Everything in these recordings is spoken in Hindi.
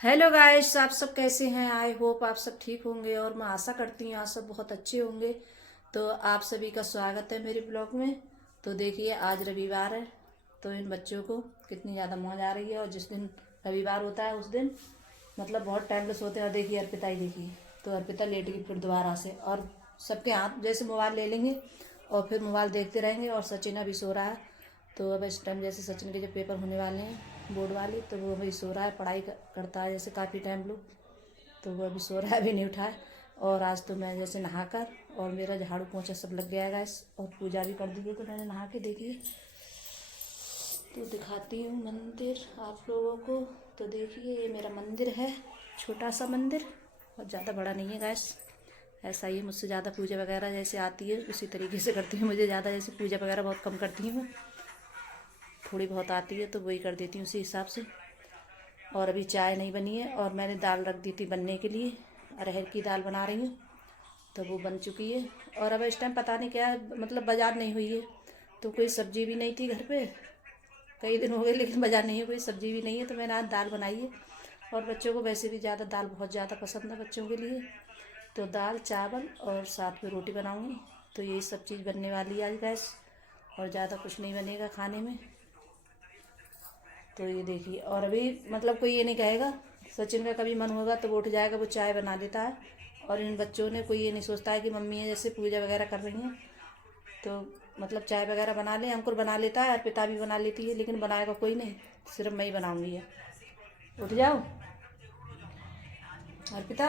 हेलो गाइस, आप सब कैसे हैं। आई होप आप सब ठीक होंगे और मैं आशा करती हूँ आप सब बहुत अच्छे होंगे। तो आप सभी का स्वागत है मेरे ब्लॉग में। तो देखिए, आज रविवार है तो इन बच्चों को कितनी ज़्यादा मौज आ रही है। और जिस दिन रविवार होता है उस दिन मतलब बहुत टाइम से सोते हैं। और देखिए अर्पिता ही, देखिए तो अर्पिता लेट गई फिर दोबारा से। और सबके हाथ जैसे मोबाइल ले लेंगे और फिर मोबाइल देखते रहेंगे। और सचिन अभी सो रहा है। तो अब इस टाइम जैसे सचिन के जो पेपर होने वाले हैं बोर्ड वाली, तो वो अभी सो रहा है, पढ़ाई करता है जैसे काफ़ी टाइम लोग। तो वो अभी सो रहा है, अभी नहीं उठा है। और आज तो मैं जैसे नहाकर और मेरा झाड़ू पोंछा सब लग गया है गैस, और पूजा भी कर दी है। तो मैंने नहा के देखिए तो दिखाती हूँ मंदिर आप लोगों को। तो देखिए ये मेरा मंदिर है, छोटा सा मंदिर, और ज़्यादा बड़ा नहीं है गैस। ऐसा ही मुझसे ज़्यादा पूजा वगैरह जैसे आती है उसी तरीके से करती हूँ। मुझे ज़्यादा जैसे पूजा वगैरह बहुत कम करती हूँ, थोड़ी बहुत आती है तो वही कर देती हूँ उसी हिसाब से। और अभी चाय नहीं बनी है और मैंने दाल रख दी थी बनने के लिए। अरहर की दाल बना रही हूँ तो वो बन चुकी है। और अब इस टाइम पता नहीं क्या मतलब बाज़ार नहीं हुई है, तो कोई सब्ज़ी भी नहीं थी घर पे। कई दिन हो गए लेकिन बाज़ार नहीं है, कोई सब्ज़ी भी नहीं है। तो मैंने आज दाल बनाई है। और बच्चों को वैसे भी ज़्यादा दाल बहुत ज़्यादा पसंद है बच्चों के लिए। तो दाल चावल और साथ में रोटी बनाऊँगी। तो यही सब चीज़ बनने वाली है आज गैस, और ज़्यादा कुछ नहीं बनेगा खाने में। तो ये देखिए, और अभी मतलब कोई ये नहीं कहेगा। सचिन का कभी मन होगा तो वो उठ जाएगा, वो चाय बना देता है। और इन बच्चों ने कोई ये नहीं सोचता है कि मम्मी है जैसे पूजा वगैरह कर रही हैं तो मतलब चाय वगैरह बना ले। अंकुर बना लेता है, अर्पिता भी बना लेती है, लेकिन बनाएगा कोई नहीं, सिर्फ मैं ही बनाऊंगी है। उठ जाओ अर्पिता।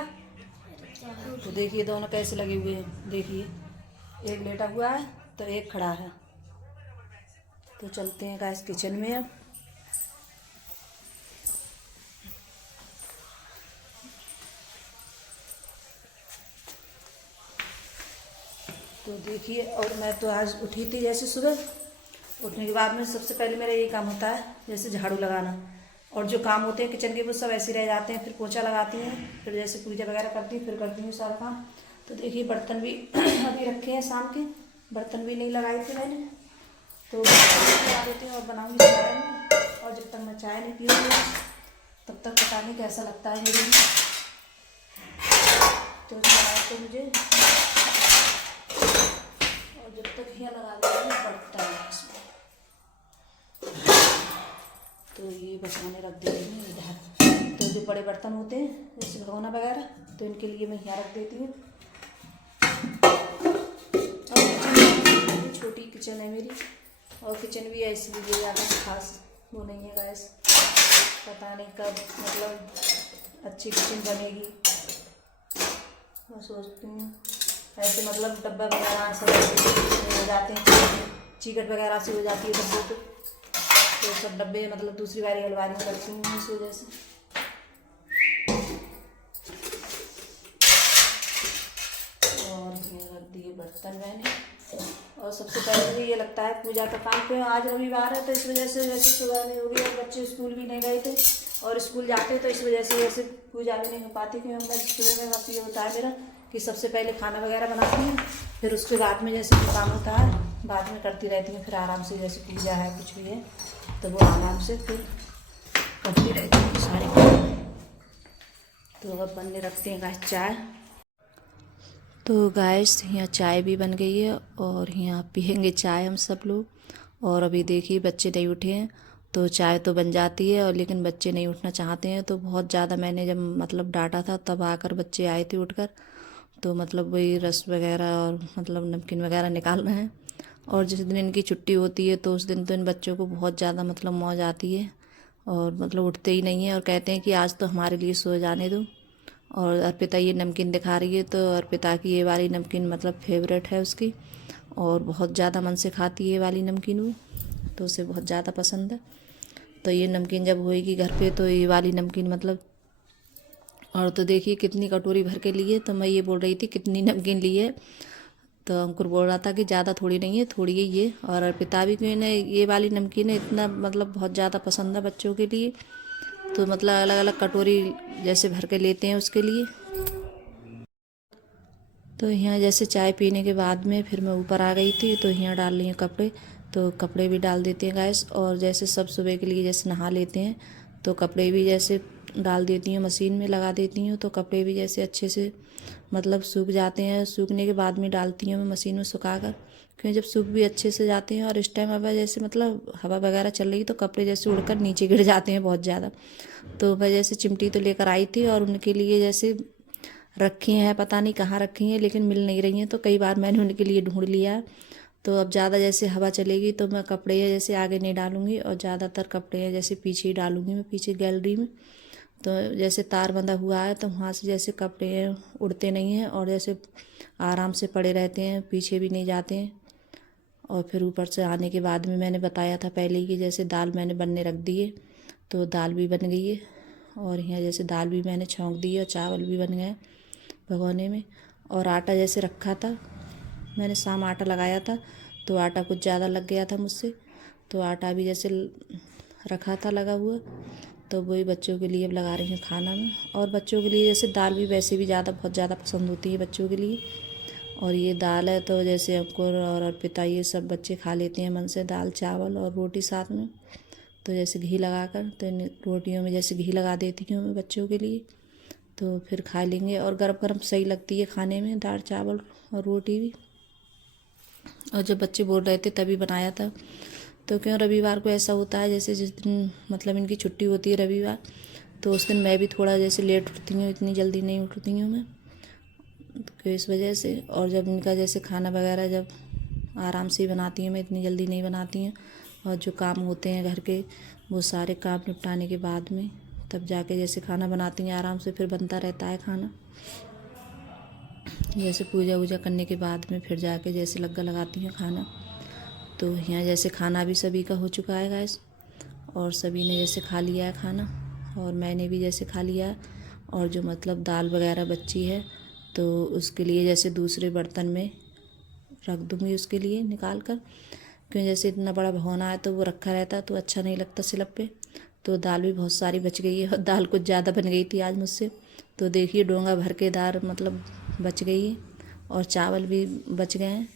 तो देखिए दोनों कैसे लगे हुए हैं, देखिए एक लेटा हुआ है तो एक खड़ा है। तो चलते हैं गैस किचन में अब। तो देखिए, और मैं तो आज उठी थी जैसे सुबह। उठने के बाद में सबसे पहले मेरा यही काम होता है जैसे झाड़ू लगाना। और जो काम होते हैं किचन के वो सब ऐसे रह जाते हैं। फिर पोछा लगाती हूँ, फिर जैसे पूजा वगैरह करती हूँ, फिर करती हूँ सारा काम। तो देखिए बर्तन भी अभी रखे हैं शाम के, बर्तन भी नहीं लगाए थे मैंने। तो बर्तन लगा देती हूँ और बनाऊँगी चाय में। और जब तक मैं चाय नहीं पीऊँगी तब तक पता नहीं कैसा लगता है मेरे लिए। तो बनाया तो मुझे, और जब तक यहाँ लगा देंगे पड़ता है इसमें। तो ये बसाने रख देती हूँ इधर। तो जो बड़े बर्तन होते हैं जैसे भगोना वगैरह, तो इनके लिए मैं यहाँ रख देती हूँ। और किचन छोटी किचन है मेरी, और किचन भी है इसलिए ज़्यादा खास वो नहीं है गैस। पता नहीं कब मतलब अच्छी किचन बनेगी, मैं सोचती हूँ। ऐसे मतलब डब्बा वगैरह सब हो जाते हैं, चीकट वगैरह से हो जाती है डब्बों पे। तो सब डब्बे मतलब दूसरी बारी अलमारी में रखती हूँ इस वजह से। और ये रख दिए बर्तन मैंने। और सबसे पहले मुझे ये लगता है पूजा का काम, क्यों आज रविवार है तो इस वजह से वैसे सुबह में होगी। और बच्चे स्कूल भी नहीं गए थे, और स्कूल जाते तो इस वजह से वैसे पूजा भी नहीं हो पाती। क्योंकि मैं सुबह में बस ये होता है मेरा कि सबसे पहले खाना वगैरह बनाती हूँ, फिर उसके बाद में जैसे जो काम होता है बाद में करती रहती हूँ। फिर आराम से जैसे पूजा है कुछ भी है तो वो आराम से फिर करती रहती हूँ सारे काम। तो अब बनने रखते हैं गाइस चाय। तो गाइस यहाँ चाय भी बन गई है और यहाँ पियेंगे चाय हम सब लोग। और अभी देखिए बच्चे नहीं उठे हैं तो चाय तो बन जाती है, और लेकिन बच्चे नहीं उठना चाहते हैं। तो बहुत ज़्यादा मैंने जब मतलब डांटा था तब आकर बच्चे आए थे उठकर। तो मतलब वही रस वगैरह और मतलब नमकीन वगैरह निकाल रहे हैं। और जिस दिन इनकी छुट्टी होती है तो उस दिन तो इन बच्चों को बहुत ज़्यादा मतलब मौज आती है, और मतलब उठते ही नहीं है और कहते हैं कि आज तो हमारे लिए सो जाने दो। और अर्पिता ये नमकीन दिखा रही है, तो अर्पिता की ये वाली नमकीन मतलब फेवरेट है उसकी, और बहुत ज़्यादा मन से खाती है ये वाली नमकीन वो, तो उसे बहुत ज़्यादा पसंद है। तो ये नमकीन जब होएगी घर पे तो ये वाली नमकीन मतलब। और तो देखिए कितनी कटोरी भर के लिए, तो मैं ये बोल रही थी कितनी नमकीन ली है। तो अंकुर बोल रहा था कि ज़्यादा थोड़ी नहीं है, थोड़ी है ये। और अर्पिता भी क्यों ने ये वाली नमकीन है इतना मतलब बहुत ज़्यादा पसंद है बच्चों के लिए। तो मतलब अलग अलग कटोरी जैसे भर के लेते हैं उसके लिए। तो यहाँ जैसे चाय पीने के बाद में फिर मैं ऊपर आ गई थी, तो यहाँ डाल रही हूँ कपड़े। तो कपड़े भी डाल देते हैं गैस। और जैसे सब सुबह के लिए जैसे नहा लेते हैं तो कपड़े भी जैसे डाल देती हूँ, मशीन में लगा देती हूँ, तो कपड़े भी जैसे अच्छे से मतलब सूख जाते हैं। सूखने के बाद में डालती हूँ मैं मशीन में सुखा कर, क्योंकि जब सूख भी अच्छे से जाते हैं और इस टाइम हवा जैसे मतलब हवा वगैरह चल रही तो कपड़े जैसे उड़कर नीचे गिर जाते हैं बहुत ज़्यादा। तो मैं जैसे चिमटी तो लेकर आई थी और उनके लिए जैसे रखी हैं, पता नहीं कहाँ रखी हैं लेकिन मिल नहीं रही हैं, तो कई बार मैंने उनके लिए ढूंढ लिया। तो अब ज़्यादा जैसे हवा चलेगी तो मैं कपड़े जैसे आगे नहीं डालूँगी और ज़्यादातर कपड़े जैसे पीछे ही डालूँगी मैं, पीछे गैलरी में। तो जैसे तार बंधा हुआ है तो वहाँ से जैसे कपड़े उड़ते नहीं हैं और जैसे आराम से पड़े रहते हैं, पीछे भी नहीं जाते हैं। और फिर ऊपर से आने के बाद में मैंने बताया था पहले ही कि जैसे दाल मैंने बनने रख दी है, तो दाल भी बन गई है। और यहाँ जैसे दाल भी मैंने छौंक दी है और चावल भी बन गए भगोने में। और आटा जैसे रखा था, मैंने शाम आटा लगाया था तो आटा कुछ ज़्यादा लग गया था मुझसे, तो आटा भी जैसे रखा था लगा हुआ, तो वही बच्चों के लिए अब लगा रही हूँ खाना में। और बच्चों के लिए जैसे दाल भी वैसे भी बहुत ज़्यादा पसंद होती है बच्चों के लिए। और ये दाल है तो जैसे अंकुर और अर्पिता ये सब बच्चे खा लेते हैं मन से, दाल चावल और रोटी साथ में। तो जैसे घी लगा कर तो इन रोटियों में जैसे घी लगा देती हूँ मैं बच्चों के लिए, तो फिर खा लेंगे। और गरम गरम सही लगती है खाने में दाल चावल और रोटी भी। और जब बच्चे बोल रहे थे तभी बनाया था। तो क्यों रविवार को ऐसा होता है जैसे जिस दिन मतलब इनकी छुट्टी होती है रविवार, तो उस दिन मैं भी थोड़ा जैसे लेट उठती हूँ, इतनी जल्दी नहीं उठती हूँ मैं, तो इस वजह से। और जब इनका जैसे खाना वगैरह जब आराम से ही बनाती हूँ मैं, इतनी जल्दी नहीं बनाती हूँ। और जो काम होते हैं घर के वो सारे काम निपटाने के बाद में तब जाके जैसे खाना बनाती हैं आराम से, फिर बनता रहता है खाना। जैसे पूजा वूजा करने के बाद में फिर जाके जैसे लग्गा लगाती हैं खाना। तो यहाँ जैसे खाना भी सभी का हो चुका है गैस, और सभी ने जैसे खा लिया है खाना और मैंने भी जैसे खा लिया है। और जो मतलब दाल वगैरह बची है तो उसके लिए जैसे दूसरे बर्तन में रख दूँगी उसके लिए निकाल कर, क्योंकि जैसे इतना बड़ा भगोना है तो वो रखा रहता है तो अच्छा नहीं लगता सिलप पे। तो दाल भी बहुत सारी बच गई है और दाल कुछ ज़्यादा बन गई थी आज मुझसे, तो देखिए डोंगा भर के दाल मतलब बच गई है। और चावल भी बच गए हैं,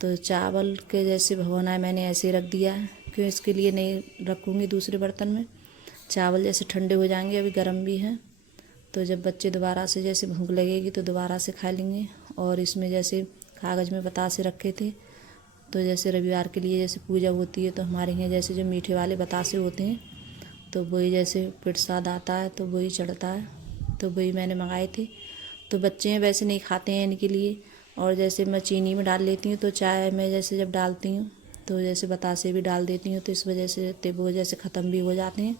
तो चावल के जैसे भगोना है मैंने ऐसे ही रख दिया है, क्यों इसके लिए नहीं रखूँगी दूसरे बर्तन में। चावल जैसे ठंडे हो जाएंगे, अभी गर्म भी हैं, तो जब बच्चे दोबारा से जैसे भूख लगेगी तो दोबारा से खा लेंगे। और इसमें जैसे कागज़ में बतासे रखे थे, तो जैसे रविवार के लिए जैसे पूजा होती है तो हमारे यहाँ जैसे जो मीठे वाले बतासे होते हैं तो वही जैसे प्रसाद आता है तो वही चढ़ता है, तो वही मैंने मंगाए थे। तो बच्चे हैं वैसे नहीं खाते हैं इनके लिए। और जैसे मैं चीनी में डाल लेती हूँ तो चाय में जैसे जब डालती हूँ तो जैसे बतासे भी डाल देती हूँ, तो इस वजह से वो जैसे ख़त्म भी हो जाते हैं।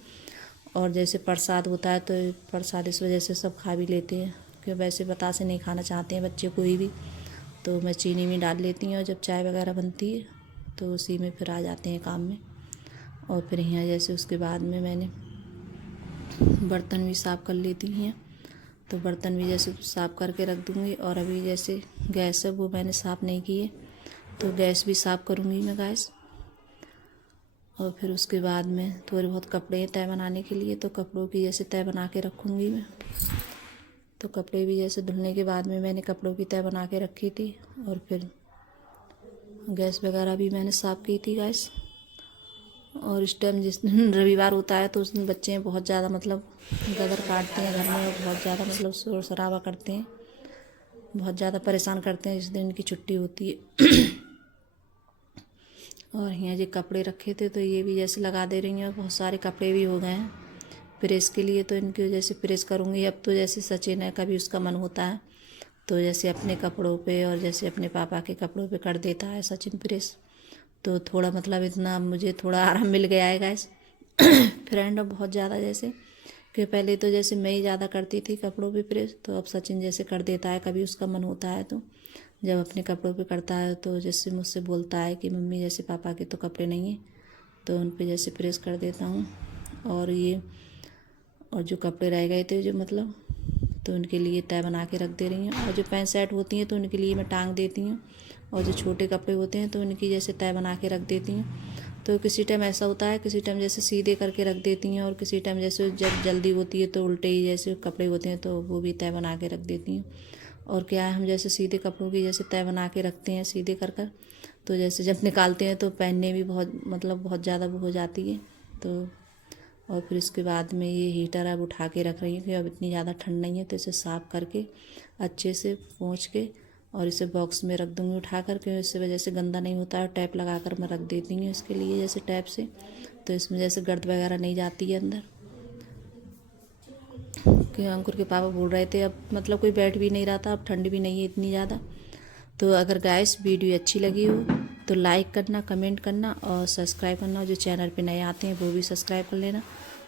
और जैसे प्रसाद होता है तो प्रसाद इस वजह से सब खा भी लेते हैं, क्योंकि वैसे बतासे नहीं खाना चाहते हैं बच्चे कोई भी। तो मैं चीनी में डाल लेती हूँ और जब चाय वगैरह बनती है तो उसी में फिर आ जाते हैं काम में। और फिर यहाँ जैसे उसके बाद में मैंने बर्तन भी साफ़ कर लेती हैं, तो बर्तन भी जैसे साफ़ करके रख दूँगी। और अभी जैसे गैस है वो मैंने साफ़ नहीं की है, तो गैस भी साफ़ करूँगी मैं गैस। और फिर उसके बाद में थोड़े बहुत कपड़े हैं तय बनाने के लिए, तो कपड़ों की जैसे तय बना के रखूँगी मैं। तो कपड़े भी जैसे धुलने के बाद में मैंने कपड़ों की तय बना के रखी थी। और फिर गैस वगैरह भी मैंने साफ़ की थी गैस। और इस टाइम जिस दिन रविवार होता है तो उस दिन बच्चे बहुत ज़्यादा मतलब गदर काटते हैं घर में, और बहुत ज़्यादा मतलब शोर शराबा करते हैं, बहुत ज़्यादा परेशान करते हैं जिस दिन इनकी छुट्टी होती है। और यहाँ जो कपड़े रखे थे तो ये भी जैसे लगा दे रही हैं, बहुत सारे कपड़े भी हो गए हैं प्रेस के लिए, तो इनकी जैसे प्रेस करूँगी। अब तो जैसे सचिन है कभी उसका मन होता है तो जैसे अपने कपड़ों पे और जैसे अपने पापा के कपड़ों पे कर देता है सचिन प्रेस, तो थोड़ा मतलब इतना मुझे थोड़ा आराम मिल गया है गैस। फ्रेंड बहुत ज़्यादा जैसे कि पहले तो जैसे मैं ही ज़्यादा करती थी कपड़ों पे प्रेस, तो अब सचिन जैसे कर देता है कभी उसका मन होता है तो। जब अपने कपड़ों पे करता है तो जैसे मुझसे बोलता है कि मम्मी जैसे पापा के तो कपड़े नहीं हैं तो उन पे जैसे प्रेस कर देता हूँ। और जो कपड़े रह गए थे जो मतलब तो उनके लिए तय बना के रख दे रही हूँ। और जो पैंट शर्ट होती हैं तो उनके लिए मैं टांग देती हूँ, और जो छोटे कपड़े होते हैं तो उनकी जैसे तय बना के रख देती हूँ। तो किसी टाइम ऐसा होता है, किसी टाइम जैसे सीधे करके रख देती हैं, और किसी टाइम जैसे जब जल्दी होती है तो उल्टे ही जैसे कपड़े होते हैं तो वो भी तय बना के रख देती हूँ। और क्या है, हम जैसे सीधे कपड़ों की जैसे तय बना के रखते हैं सीधे कर कर, तो जैसे जब निकालते हैं तो पहनने भी बहुत मतलब बहुत ज़्यादा वो हो जाती है। तो और फिर इसके बाद में ये हीटर अब उठा के रख रही हूँ कि अब इतनी ज़्यादा ठंड नहीं है, तो इसे साफ़ करके अच्छे से पोंछ के और इसे बॉक्स में रख दूँगी उठा करके। इससे वजह से गंदा नहीं होता है। टैप लगा कर मैं रख देती हूँ इसके लिए, जैसे टैप से, तो इसमें जैसे गर्द वगैरह नहीं जाती है अंदर। कि अंकुर के पापा बोल रहे थे अब मतलब कोई बैठ भी नहीं रहा था, अब ठंड भी नहीं है इतनी ज़्यादा। तो अगर गाइस वीडियो अच्छी लगी हो तो लाइक करना, कमेंट करना और सब्सक्राइब करना। जो चैनल पे नए आते हैं वो भी सब्सक्राइब कर लेना।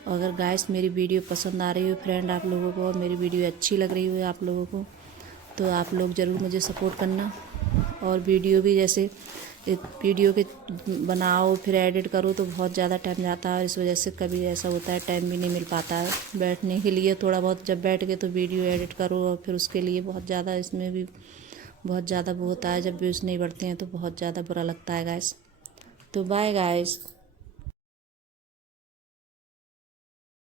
और अगर गाइस मेरी वीडियो पसंद आ रही हो फ्रेंड आप लोगों को, और मेरी वीडियो अच्छी लग रही हो आप लोगों को, तो आप लोग ज़रूर मुझे सपोर्ट करना। और वीडियो भी जैसे वीडियो के बनाओ फिर एडिट करो तो बहुत ज़्यादा टाइम जाता है। इस वजह से कभी ऐसा होता है टाइम भी नहीं मिल पाता है बैठने के लिए। थोड़ा बहुत जब बैठ गए तो वीडियो एडिट करो, और फिर उसके लिए बहुत ज़्यादा इसमें भी बहुत ज़्यादा वो होता है। जब व्यूज़ नहीं बढ़ते हैं तो बहुत ज़्यादा बुरा लगता है गाइस। तो बाय गाइस।